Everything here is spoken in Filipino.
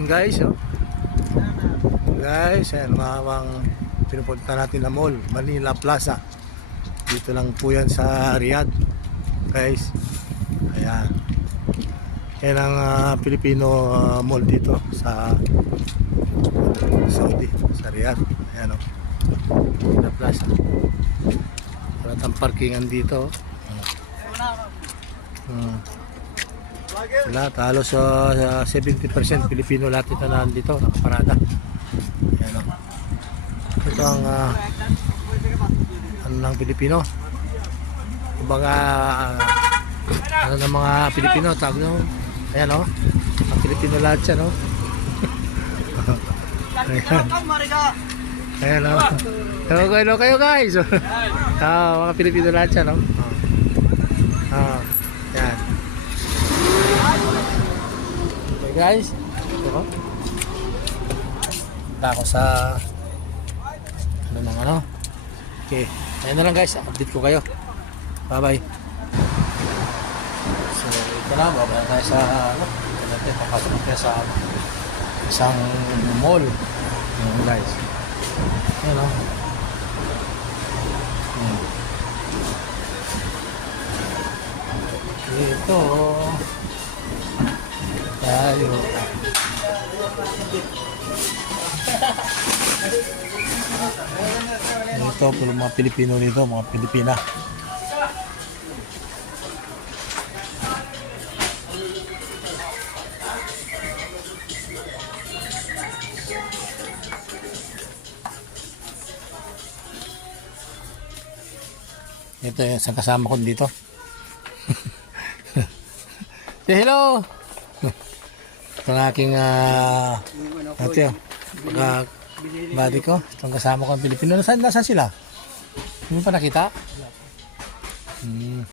Ayan guys, oh. Guys, ayan mawang pinupunta natin na mall, Manila Plaza. Dito lang po yan sa Riyadh, guys. Ayan. Yan ang Filipino mall dito sa Saudi, sa Riyadh. Ayan, oh. Manila Plaza. Wala tang parkingan dito, oh. Lahat, halos 70% Pilipino lahat ito na nandito, nakaparada. Ayan, o. Ito ang ano ng Pilipino. Kumbaga ano ng mga Pilipino, tawag nyo. Ayan, o. Ang Pilipino lahat siya, no? Ayan, o. Hello kayo guys. Mga Pilipino lahat siya, no? Ayan. Okay guys, ito ko. Punta ako sa ano. Okay, ayun na lang guys, update ko kayo. Bye bye. So ito na, babaya tayo sa natin, papasok natin sa isang mall. Ayun guys, ayun o. Ito tayo. Ito puro mga Pilipino dito, mga Pilipina. Ito yung isang kasama ko dito. Say hello. Ito ang aking body ko. Itong kasama ko ang Pilipino. Nasaan sila? Hindi pa nakita?